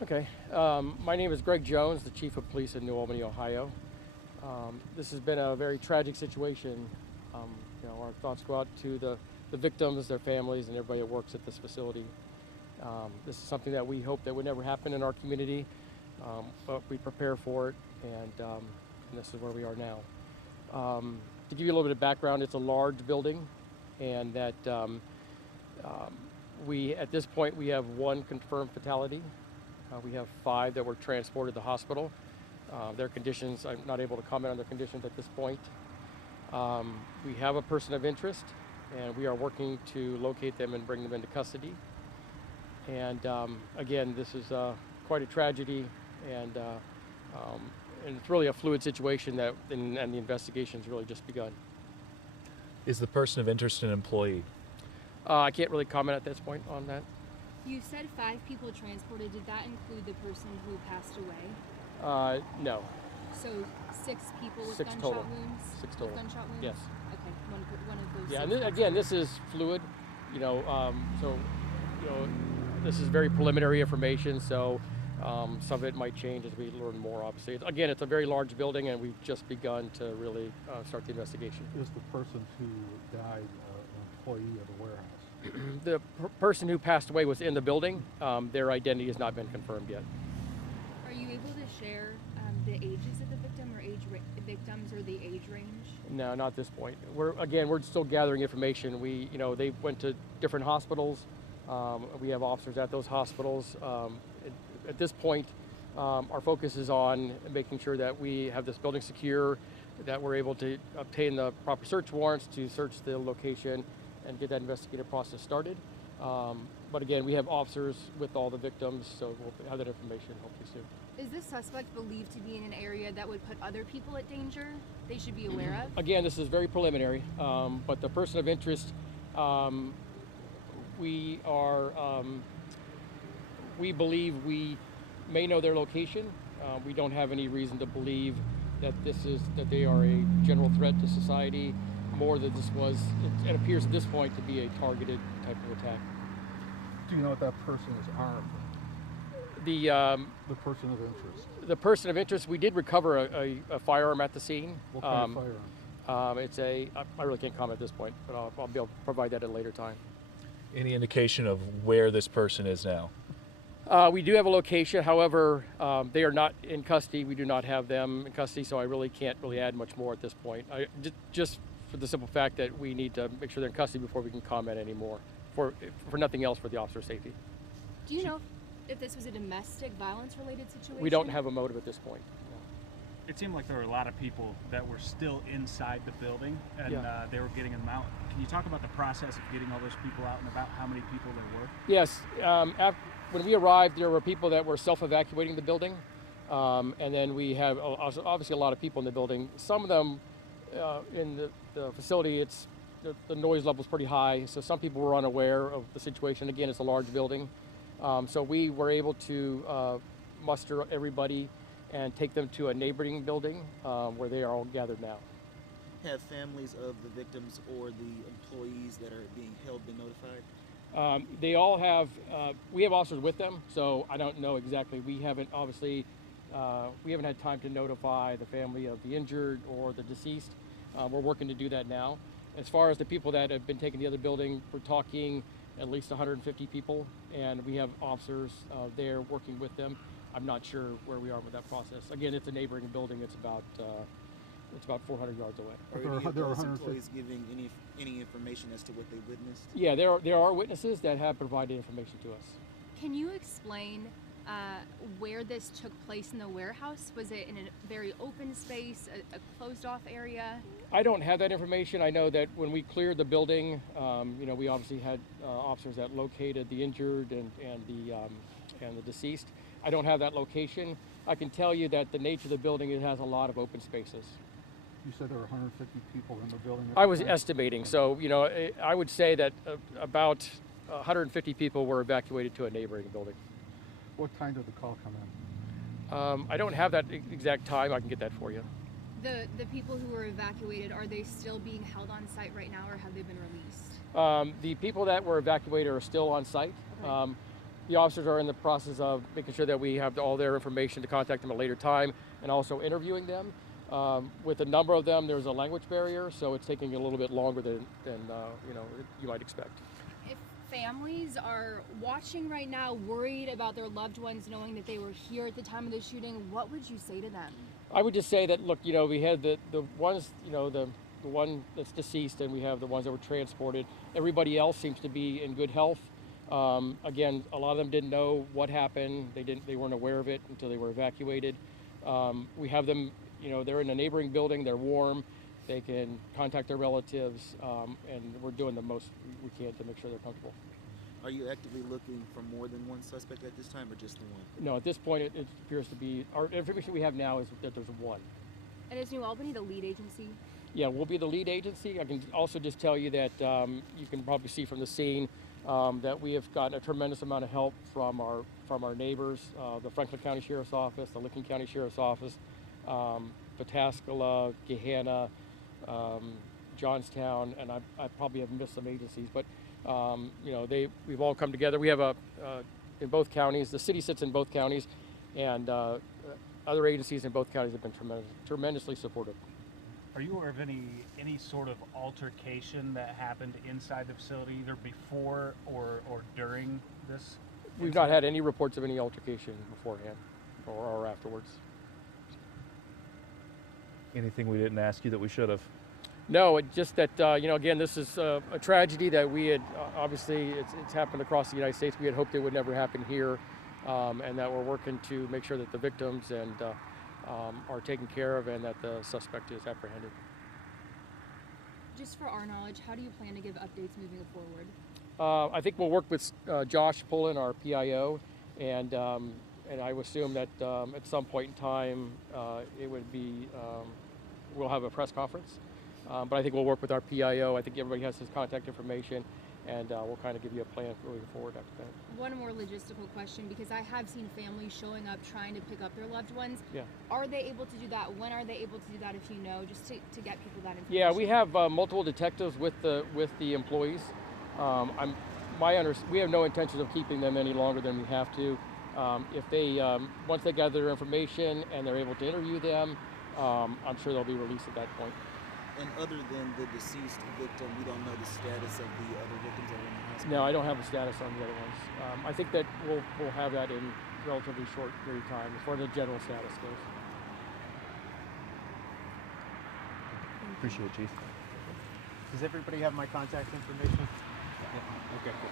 Okay. My name is Greg Jones, the Chief of Police in New Albany, Ohio. This has been a very tragic situation. Our thoughts go out to the victims, their families, and everybody that works at this facility. This is something that we hope that would never happen in our community, but we prepare for it, and this is where we are now. To give you a little bit of background, it's a large building, and that at this point, we have one confirmed fatality. We have 5 that were transported to the hospital. Their conditions, I'm not able to comment on their conditions at this point. We have a person of interest, and we are working to locate them and bring them into custody. And again, this is quite a tragedy, and it's really a fluid situation and the investigation's really just begun. Is the person of interest an employee? I can't really comment at this point on that. You said 5 people transported. Did that include the person who passed away? No. So 6 people with 6 gunshot total. wounds? 6 total. With gunshot wounds? Yes. Okay, one of those. Yeah, 6 and again, this is fluid, this is very preliminary information, so some of it might change as we learn more, obviously. Again, it's a very large building, and we've just begun to really start the investigation. Is the person who died an employee of the warehouse? The person who passed away was in the building. Their identity has not been confirmed yet. Are you able to share the ages of the victim or victims or the age range? No, not at this point. We're still gathering information. They went to different hospitals. We have officers at those hospitals. At this point, our focus is on making sure that we have this building secure, that we're able to obtain the proper search warrants to search the location and get that investigative process started. But again, we have officers with all the victims, so we'll have that information hopefully soon. Is this suspect believed to be in an area that would put other people at danger they should be aware of? Again, this is very preliminary, but the person of interest, we believe we may know their location. We don't have any reason to believe that they are a general threat to society, more that it appears at this point to be a targeted type of attack. Do you know if that person is armed? The person of interest. The person of interest, we did recover a firearm at the scene. What kind of firearm? I really can't comment at this point, but I'll be able to provide that at a later time. Any indication of where this person is now? We do have a location, however, they are not in custody. We do not have them in custody, so I really can't add much more at this point. Just for the simple fact that we need to make sure they're in custody before we can comment anymore, for nothing else, for the officer's safety. Do you know if this was a domestic violence related situation? We don't have a motive at this point. It seemed like there were a lot of people that were still inside the building, and they were getting them out. Can you talk about the process of getting all those people out and about how many people there were? Yes. When we arrived, there were people that were self-evacuating the building, and then we have obviously a lot of people in the building. Some of them in the facility, the noise level is pretty high, so some people were unaware of the situation. Again, it's a large building, so we were able to muster everybody and take them to a neighboring building where they are all gathered now. Have families of the victims or the employees that are being held been notified? They all have, we have officers with them, so I don't know exactly. We haven't had time to notify the family of the injured or the deceased. We're working to do that now. As far as the people that have been taken to the other building, we're talking at least 150 people, and we have officers there working with them. I'm not sure where we are with that process. Again, it's a neighboring building. It's about 400 yards away. Are any of those employees giving any information as to what they witnessed? Yeah, there are witnesses that have provided information to us. Can you explain where this took place in the warehouse? Was it in a very open space, a closed-off area? I don't have that information. I know that when we cleared the building, we obviously had officers that located the injured and the deceased. I don't have that location. I can tell you that the nature of the building, it has a lot of open spaces. You said there were 150 people in the building? I was estimating, so I would say that about 150 people were evacuated to a neighboring building. What time did the call come in? I don't have that exact time. I can get that for you. The people who were evacuated, are they still being held on site right now, or have they been released? The people that were evacuated are still on site. Okay. The officers are in the process of making sure that we have all their information to contact them at a later time, and also interviewing them. With a number of them, there's a language barrier, so it's taking a little bit longer than you might expect. If families are watching right now, worried about their loved ones, knowing that they were here at the time of the shooting, what would you say to them? I would just say that, look, we had the ones, the one that's deceased, and we have the ones that were transported. Everybody else seems to be in good health. Again, a lot of them didn't know what happened. They weren't aware of it until they were evacuated. We have them, they're in a neighboring building. They're warm. They can contact their relatives, and we're doing the most we can to make sure they're comfortable. Are you actively looking for more than one suspect at this time, or just the one? No, at this point, it appears to be, our information we have now is that there's one. And is New Albany the lead agency? Yeah, we'll be the lead agency. I can also just tell you that you can probably see from the scene that we have gotten a tremendous amount of help from our neighbors, the Franklin County Sheriff's Office, the Licking County Sheriff's Office, Pataskala, Gahanna, Johnstown, and I probably have missed some agencies, but we've all come together. We have in both counties. The city sits in both counties, and other agencies in both counties have been tremendously supportive. Are you aware of any sort of altercation that happened inside the facility, either before or during this? We've not had any reports of any altercation beforehand or afterwards. Anything we didn't ask you that we should have? No, it's just that, again, this is a tragedy that we had, obviously, it's happened across the United States. We had hoped it would never happen here, and that we're working to make sure that the victims are taken care of and that the suspect is apprehended. Just for our knowledge, how do you plan to give updates moving forward? I think we'll work with Josh Pullen, our PIO, and I would assume that at some point in time it would be, we'll have a press conference. But I think we'll work with our PIO. I think everybody has his contact information, and we'll kind of give you a plan moving forward after that. One more logistical question, because I have seen families showing up trying to pick up their loved ones. Yeah. Are they able to do that? When are they able to do that, if you know, just to get people that information? Yeah, we have multiple detectives with the employees. We have no intention of keeping them any longer than we have to. If they once they gather their information and they're able to interview them, I'm sure they'll be released at that point. And other than the deceased victim, we don't know the status of the other victims that are in the hospital? No, I don't have the status on the other ones. I think that we'll have that in relatively short period of time as far as the general status goes. Appreciate it, Chief. Does everybody have my contact information? Yeah. Okay, cool.